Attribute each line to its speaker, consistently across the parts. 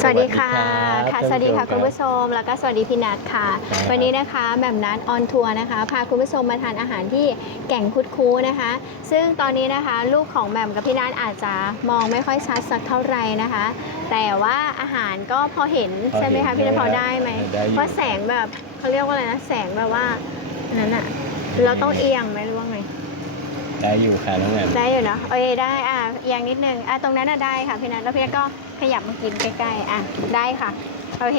Speaker 1: สวัสดีค่ะ
Speaker 2: สวัสดีครับ
Speaker 1: ค่ะ
Speaker 2: ท่าน
Speaker 1: สวัสดีค่ะ
Speaker 2: ผู้ชม
Speaker 1: คุณผู้ชม แล้วก็สวัสดีพี่นัทค่ะ
Speaker 2: ครับ
Speaker 1: วันนี้นะคะแหม่มนัทออนทัวร์นะคะ พาคุณผู้ชมมาทานอาหารที่แก่งคุดคูนะคะ ซึ่งตอนนี้นะคะ ลูกของแหม่มกับพี่นัทอาจจะมองไม่ค่อยชัดสักเท่าไหร่นะคะ แต่ว่าอาหารก็พอเห็น
Speaker 2: พอเห็น
Speaker 1: ใช่ไหมคะพี่นัทพอได้ไหม
Speaker 2: ได้อยู่
Speaker 1: เพราะแสงแบบเขาเรียกว่าอะไรนะแสงแบบว่านั้นอะเราต้องเอียงไหมหรือว่า ไง
Speaker 2: ได้อยู่ค่ะน้องแหม่ม
Speaker 1: ได้อยู่เนอะโอเคได้อะอย่างนิดนึงอะตรงนั้นอะได้ค่ะพี่นัทแล้วพี่นัทก็ขยับมากินใกล้ๆอะได้ค่ะโอเค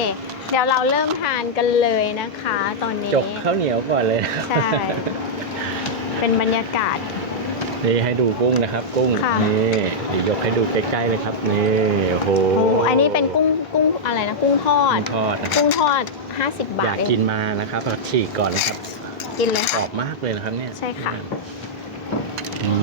Speaker 1: เดี๋ยวเราเริ่มทานกันเลยนะคะ ตอนนี้
Speaker 2: จกข้าวเหนียวก่อนเลยนะ
Speaker 1: ใช่เป็นบรรยากาศ
Speaker 2: นี่ให้ดูกุ้งนะครับ กุ้ง
Speaker 1: ค่ะ
Speaker 2: นี่เดี๋ยวยกให้ดูใกล้ๆเลยครับนี่โอ้โห
Speaker 1: โอ้อันนี้เป็นกุ้งกุ้งอะไรนะกุ้งทอ
Speaker 2: กุ้
Speaker 1: ด
Speaker 2: งทอดนะ
Speaker 1: กุ้งทอด 50 บา
Speaker 2: อยา
Speaker 1: ท
Speaker 2: ก
Speaker 1: เอง
Speaker 2: กินมานะครับเราฉีกก่อนนะครับ
Speaker 1: กินเลย
Speaker 2: กร
Speaker 1: ค่ะ
Speaker 2: อบมากเลยนะครับเนี่ย
Speaker 1: ใช่ค่ะ
Speaker 2: อืม
Speaker 1: คุ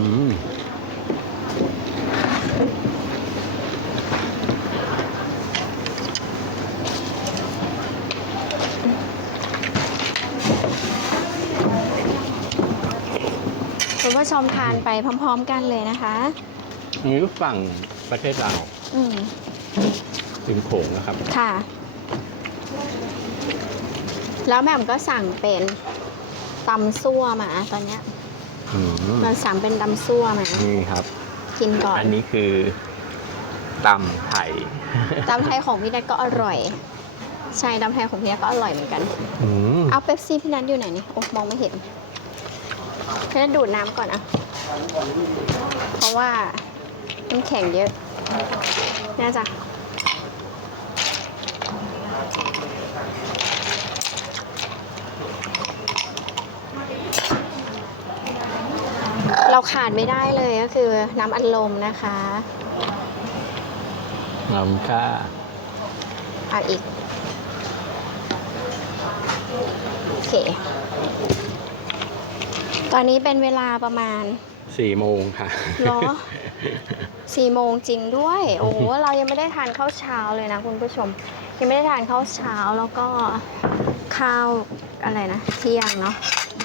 Speaker 1: ณผู้ชมทานไปพร้อมๆกันเลยนะคะ
Speaker 2: นี่ฝั่งประเทศลาว
Speaker 1: อืม
Speaker 2: ริมโขงนะครับ
Speaker 1: ค่ะ แล้วแหม่มก็สั่งเป็นตำซั่วมาตอนเนี้ย
Speaker 2: อืม
Speaker 1: เราสั่งเป็นตำซั่วมา
Speaker 2: นี่ครับ
Speaker 1: กินก่อน
Speaker 2: อันนี้คือตำไทย
Speaker 1: ตำไทยของพี่นัทก็อร่อย ใช่ตำไทยของพี่นัทก็อร่อยเหมือนกัน
Speaker 2: อืม
Speaker 1: เอาเป๊ปซี่พี่นัทอยู่ไหนนี่โอ้มองไม่เห็นพี่นัทดูดน้ำก่อนอะเพราะว่าน้ำแข็งเยอะน่าจะ เราขาดไม่ได้เลยก็คือน้ำอัดลมนะคะ
Speaker 2: น้ำค่า
Speaker 1: เอาอีก โอเค ตอนนี้เป็นเวลาประมาณ
Speaker 2: สี่โมงค่ะ
Speaker 1: เหรอ สี่โมงจริงด้วย โอ้โหเรายังไม่ได้ทานข้าวเช้าเลยนะคุณผู้ชม ยังไม่ได้ทานข้าวเช้าแล้วก็ข้าวอะไรนะ เที่ยงเนาะ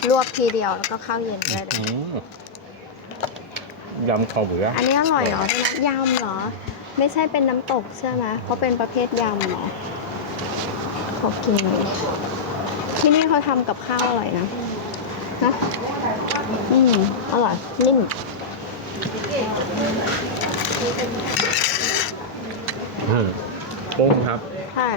Speaker 1: ลวกทีเดียวแล้วก็ข้าวเย็นด้วยเลย
Speaker 2: อืม ยำข้าวเบือ
Speaker 1: อันนี้อร่อยเหรอพี่นัทยำเหรอ ไม่ใช่เป็นน้ำตกใช่ไหมเพราะเป็นประเภทยำเหรอขอกินหน่อยที่นี่เขาทำกับข้าวอร่อยนะนะอืมอร่อยนิ่ม
Speaker 2: อืมกุ้งครับ
Speaker 1: ใช่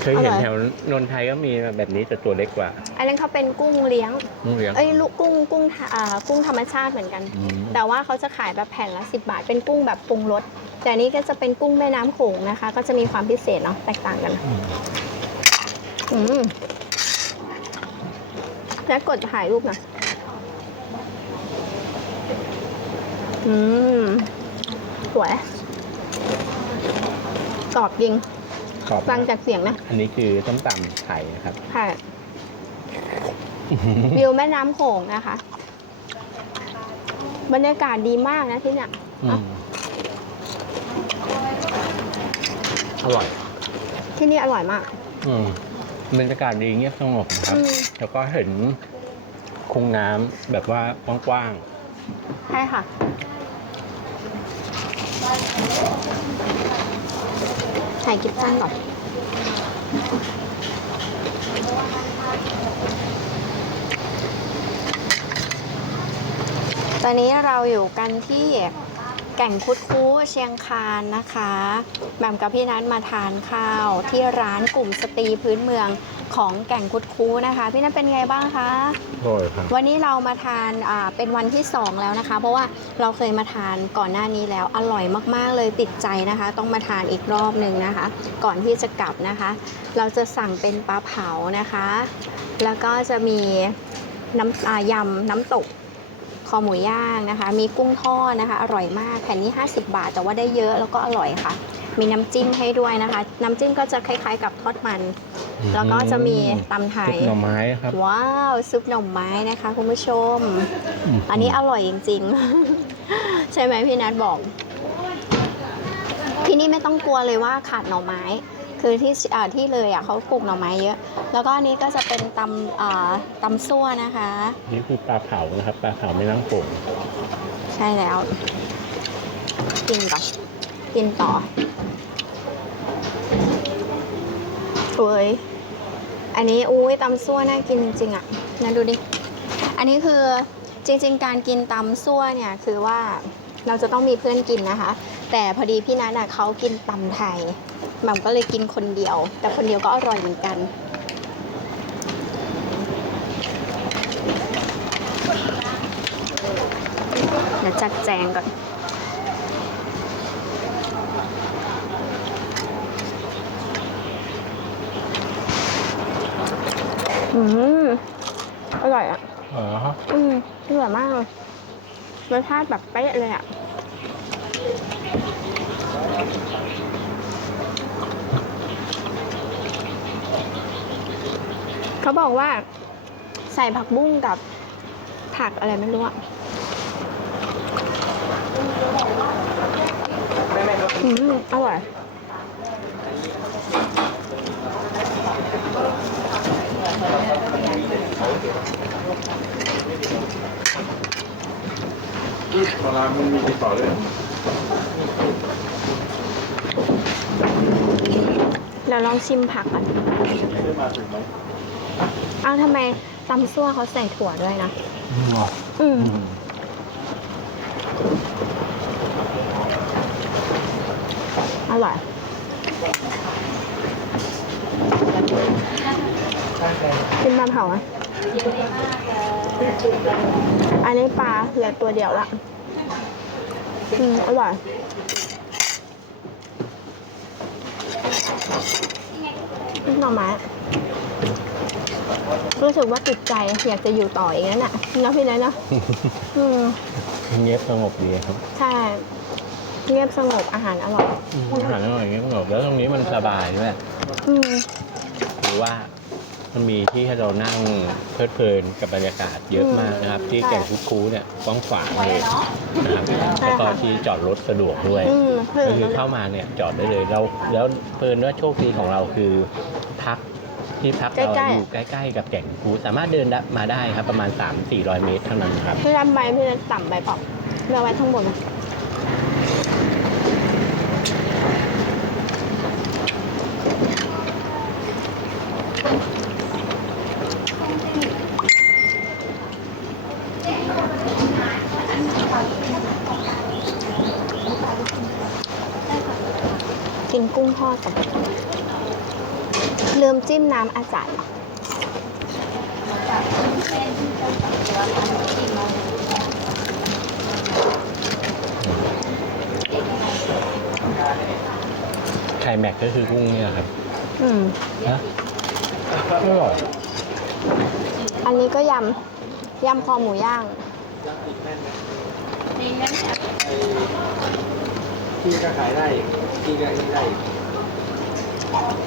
Speaker 2: เคยเห็น
Speaker 1: อร่อย
Speaker 2: แถวนนทไทยก็มีแบบนี้แต่ตัวเล็กกว่า
Speaker 1: อันนั้นเขาเป็นกุ้งเลี้ยง
Speaker 2: กุ้งเลี้ยง
Speaker 1: เอ้ยลูกกุ้งกุ้งทะอ่ากุ้งธรรมชาติเหมือนกัน
Speaker 2: อืม
Speaker 1: แต่ว่าเขาจะขายแบบแผ่นละ 10 บาท เป็นกุ้งแบบปรุงรส แต่อันนี้ก็จะเป็นกุ้งแม่น้ำโขงนะคะ ก็จะมีความพิเศษเนาะ แตกต่างกัน
Speaker 2: อืม
Speaker 1: อืมแล้วกดถ่ายรูปหน่อยอืม สวย กรอบจริง
Speaker 2: กรอบ
Speaker 1: ฟัง
Speaker 2: มาก
Speaker 1: จากเสียงนะ
Speaker 2: อันนี้คือต้มตำไทยนะครับ
Speaker 1: ค่ะวิวแม่น้ำโขงนะคะ บรรยากาศดีมากนะที่เนี่ย
Speaker 2: อืมอร่อย
Speaker 1: ที่นี่อร่อยมาก
Speaker 2: อืมบรรยากาศดีเงียบสงบนะครับ
Speaker 1: อืม
Speaker 2: แล้วก็เห็นคุ้งน้ำแบบว่ากว้าง
Speaker 1: ใช่ค่ะ ถ่ายกิปสั้นก่อนตอนนี้เราอยู่กันที่ แก่งคุดคู้เชียงคานนะคะแหม่มกับพี่นัทมาทานข้าวที่ร้านกลุ่มสตรีพื้นเมืองของแก่งคุดคู้นะคะ พี่นัทเป็นไงบ้างคะ
Speaker 2: ๆอร่อยครับ
Speaker 1: วันนี้เรามาทานอ่าเป็นวันที่ 2 แล้วนะคะ เพราะว่าเราเคยมาทานก่อนหน้านี้แล้วอร่อยมากๆเลยติดใจนะคะ ต้องมาทานอีกรอบหนึ่งนะคะ ก่อนที่จะกลับนะคะ เราจะสั่งเป็นปลาเผานะคะ แล้วก็จะมีน้ำอ่ายำน้ำตกค อหมูย่างนะคะ มีกุ้งทอดนะคะ อร่อยมากแผ่นนี้ 50 บาท แต่ว่าได้เยอะแล้วก็อร่อยค่ะ มีน้ำจิ้มให้ด้วยนะคะ น้ำจิ้มก็จะคล้ายๆ กับทอดมัน แล้วก็จะมีตำไท
Speaker 2: ซุป
Speaker 1: ย
Speaker 2: หน่อไม้ครับ
Speaker 1: ว้าว ซุปหน่อไม้นะคะคุณผู้ชมอันนี้อร่อยจริงๆ ใช่ไหมพี่นัทบอก ที่นี่ไม่ต้องกลัวเลยว่าขาดหน่อไม้ คือที่อ่าที่เลยอะเขาปลูกหน่อไม้เยอะ แล้วก็อันนี้ก็จะเป็นตำอ่าตำซั่วนะคะ
Speaker 2: นี่คือปลาเผานะครับปลาเผาไม่นั่งโป่ง
Speaker 1: ใช่แล้ว กินก่อนกินต่อเอ้ยอันนี้อุ้ยตำซั่วน่ากินจริงๆอะนะดูดิ อันนี้คือจริง ๆ การกินตำซั่วเนี่ยคือว่าเราจะต้องมีเพื่อนกินนะคะ แต่พอดีพี่นัทอะเขากินตำไทย หม่ำก็เลยกินคนเดียว แต่คนเดียวก็อร่อยเหมือนกันเดี๋ยวจัดแจงก่อนอืมอร่อยอะ
Speaker 2: อ๋อฮะ
Speaker 1: อืมอร่อยมากเลยรสชาติแบบเป๊ะเลยอะ เขาบอกว่า ใส่ผักบุ้งกับผักอะไรไม่รู้อะอืมอร่อย
Speaker 3: เวลามันมีติดต่อด้วย
Speaker 1: เดี๋ยวลองชิมผักก่อน อ้าวทำไมตำซั่วเขาใส่ถั่วด้วยนะ
Speaker 2: อื
Speaker 1: ม
Speaker 2: อ
Speaker 1: ร่อยกินปลาเผาอะอันนี้ปลาเหลือตัวเดียวละ อืม อร่อยนี่หน่อไม้ รู้สึกว่าติดใจอยากจะอยู่ต่ออีกนั่นน่ะนะพี่นัทเนอะอืม
Speaker 2: เงียบสงบดีครับ
Speaker 1: ใช่เงียบสงบอาหารอร่อย
Speaker 2: อาหารอร่อยเงียบสงบแล้วตรงนี้มันสบายด้วย
Speaker 1: อืม
Speaker 2: คือว่ามันมีที่ให้เรานั่งเพลิดเพลินกับบรรยากาศเยอะมากนะครับ ที่
Speaker 1: ใช่
Speaker 2: แก่งคุดคูเนี่ยกว้างขวางเลยนะครับ
Speaker 1: ใช่
Speaker 2: แล้วก็
Speaker 1: ค่ะ
Speaker 2: ที่จอดรถสะดวกด้วย
Speaker 1: อืม
Speaker 2: ก็คือเข้ามาเนี่ยจอดได้เลยเราแล้วเพลินว่าโชคดีของเราคือพัก ที่พักเรา
Speaker 1: ใกล้ๆ
Speaker 2: อยู่ใกล้ๆกับแก่งคูสามารถเดินมาได้ครับประมาณ 3-400 เมตรเท่านั้นครับ
Speaker 1: พี่รับใบพี่นัทต่ำไปเปล่าเลือกไว้ข้างบนนะกินกุ้งทอดกับ ลืมจิ้มน้ำอาจารย์
Speaker 2: ไข่แม็กก็คือกุ้งเนี่ยครับ
Speaker 1: อืม
Speaker 2: นะอร่อย
Speaker 1: อันนี้ก็ยำ ยำคอหมูย่าง
Speaker 3: พี่ก็ขายได้พี่ก็ได้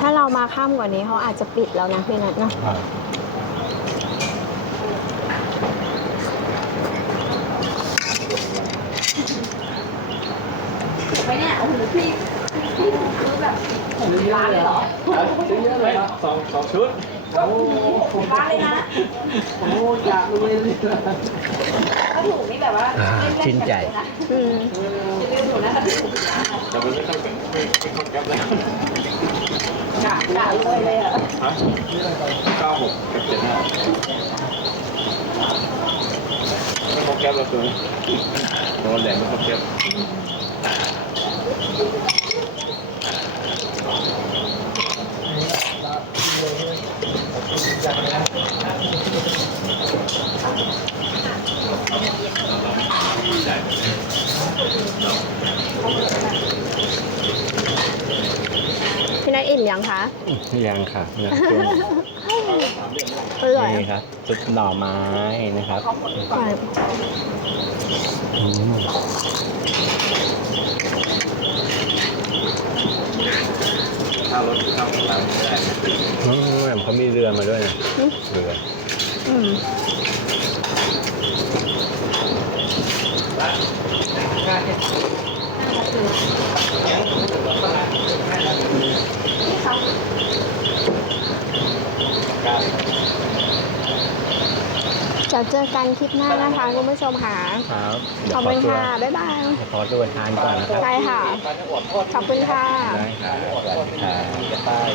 Speaker 3: ถ้า
Speaker 1: เรามาข้ามกว่านี้เขาอาจจะปิดแล้วนะพี่นัทเนาะ
Speaker 3: ซื้อเยอะเลยสองสองชุดโอ้ผมบ้าเลยนะโอ้อยากเลยเลย
Speaker 2: อ่าชื่นใจ
Speaker 1: อืม
Speaker 3: แต่มันไม่ต้องเป็นไม่ไม่ต้องแก๊ปแล้ว
Speaker 4: กะกะเลยเลยอะ
Speaker 3: ฮะเก้าหกกับเจ็ดห้าไม่ต้องแก๊ปแล้วตัวนี้โดนแดดไม่ต้องแก๊ป
Speaker 1: ยังคะ
Speaker 2: ยังค่ะนะช่วง
Speaker 1: อร่อย
Speaker 2: นี่ครับซุปหน่อไม้นะครับ
Speaker 1: อร่อย
Speaker 2: อืม
Speaker 3: ถ้ารถเข้าตามไม่ได้
Speaker 2: อืมเขามีเรือมาด้วยนะ
Speaker 1: อืม
Speaker 2: เรือ
Speaker 1: อืม จะเจอกันคลิปหน้านะคะคุณผู้ชมค่ะ
Speaker 2: ครับเดี๋ย
Speaker 1: ข
Speaker 2: ว
Speaker 1: อบ
Speaker 2: ขอ
Speaker 1: คุณ
Speaker 2: ตัว
Speaker 1: ค่ะ บ๊ายบาย
Speaker 2: ขอตัวทานก่อนนะครับ
Speaker 1: ได้ค่ะ ขอบคุณค่ะ
Speaker 2: ได้ครับสวัสดีครับ